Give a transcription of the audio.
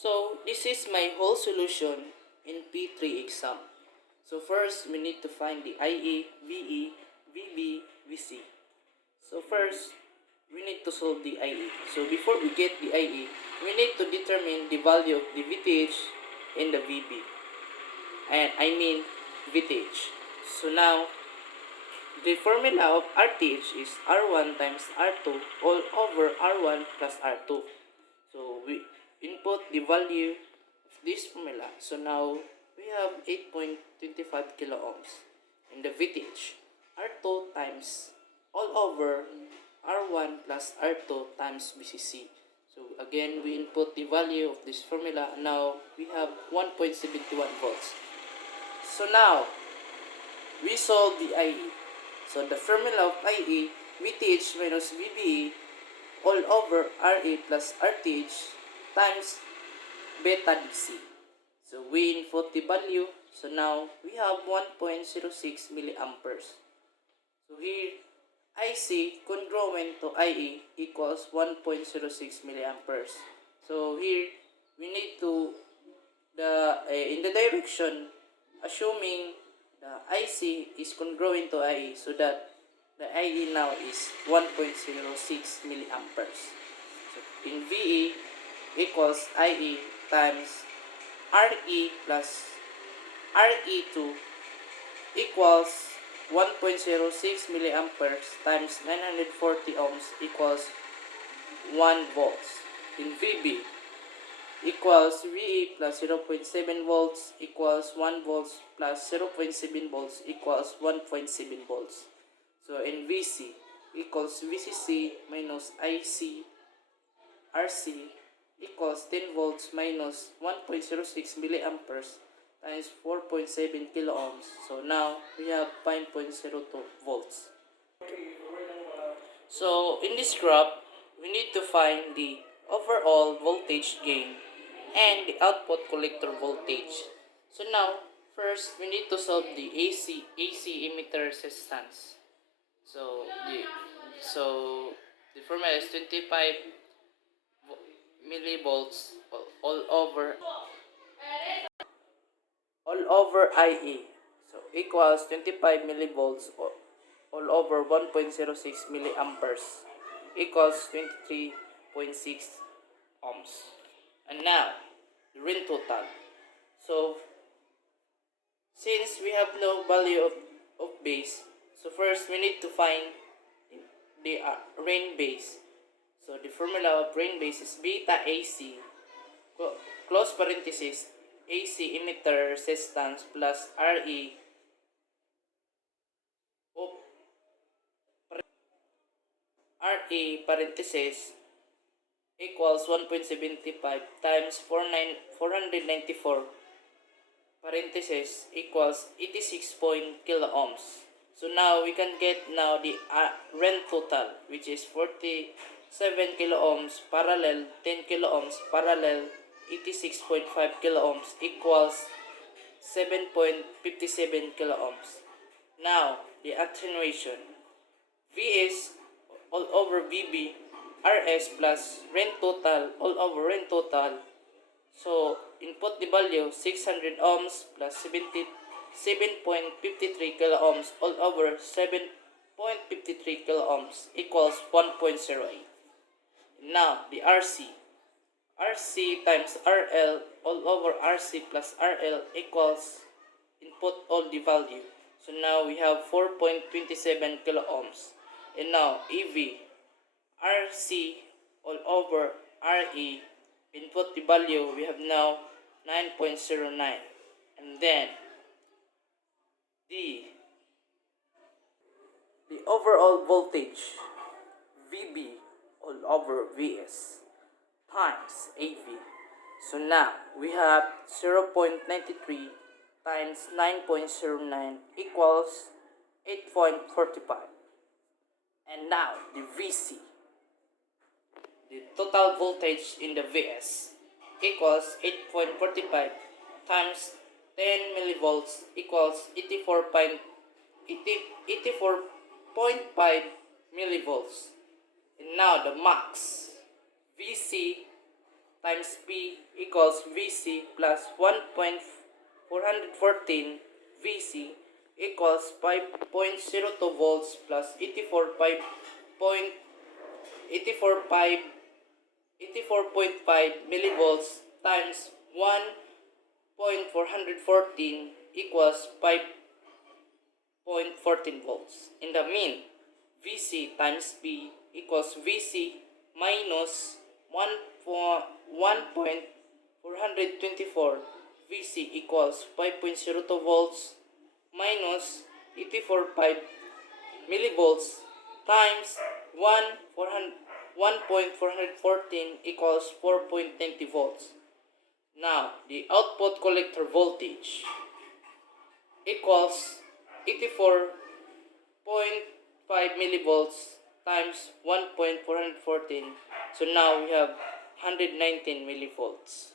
So this is my whole solution in P3 exam. So first, we need to find the IE, VE, VB, VC. So first, we need to solve the IE. So before we get the IE, we need to determine the value of the VTH and the VB. And I mean VTH. So now, the formula of RTH is R1 times R2 all over R1 plus R2. So we input the value of this formula. So now we have 8.25 kilo ohms in the VTH. R2 times all over R1 plus R2 times VCC. So again, we input the value of this formula. Now we have 1.71 volts. So now we solve the IE. So the formula of IE, VTH minus VBE all over RA plus RTH times beta DC. So we input the value. So now we have 1.06 milliamperes. So here IC congruent to IE equals 1.06 milliamperes. So here we need to in the direction assuming the IC is congruent to IE, so that the IE now is 1.06 milliamperes. So in VE equals IE times RE plus RE2 equals 1.06 milliamperes times 940 ohms equals 1 volts. In VB equals VE plus 0.7 volts equals 1 volts plus 0.7 volts equals 1.7 volts. So in VC equals VCC minus IC RC equals 10 volts minus 1.06 milliamperes times 4.7 kilo ohms. So now we have 5.02 volts. So in this graph, we need to find the overall voltage gain and the output collector voltage. So now, first we need to solve the AC emitter resistance. So the formula is 25 millivolts all over IE. So equals 25 millivolts all over 1.06 milliamperes equals 23.6 ohms. And now, the rain total. So, since we have no value of base, so first we need to find the rain base. So, the formula of rain base is beta AC, close parenthesis, AC emitter resistance plus RE of RE parenthesis equals 1.75 times 494 parenthesis equals 86 kilo ohms. So now we can get now the rent total, which is 47 kilo ohms parallel 10 kilo ohms parallel 86.5 kilo ohms equals 7.57 kilo ohms. Now the attenuation V is all over VB RS plus rent total all over rent total. So input the value 600 ohms plus 7.53 kilo ohms all over 7.53 kilo ohms equals 1.08. Now the RC times RL all over RC plus RL equals input all the value. So now we have 4.27 kilo ohms. And now EV RC all over RE, input the value, we have now 9.09. And then the overall voltage VB all over VS times AV. So now we have 0.93 times 9.09 equals 8.45. And now the VC, the total voltage in the VS equals 8.45 times 10 millivolts equals 84.5 millivolts. And now the max VC times P equals VC plus 1.414 VC equals 5.02 volts plus 84.5 millivolts times 1.414 equals 5.14 volts. In the mean, VC times P equals VC minus 1.424 VC equals 5.02 volts minus 84.5 millivolts times 1.414 equals 4.20 volts. Now, the output collector voltage equals 84.5 millivolts times 1.414. So now we have 119 millivolts.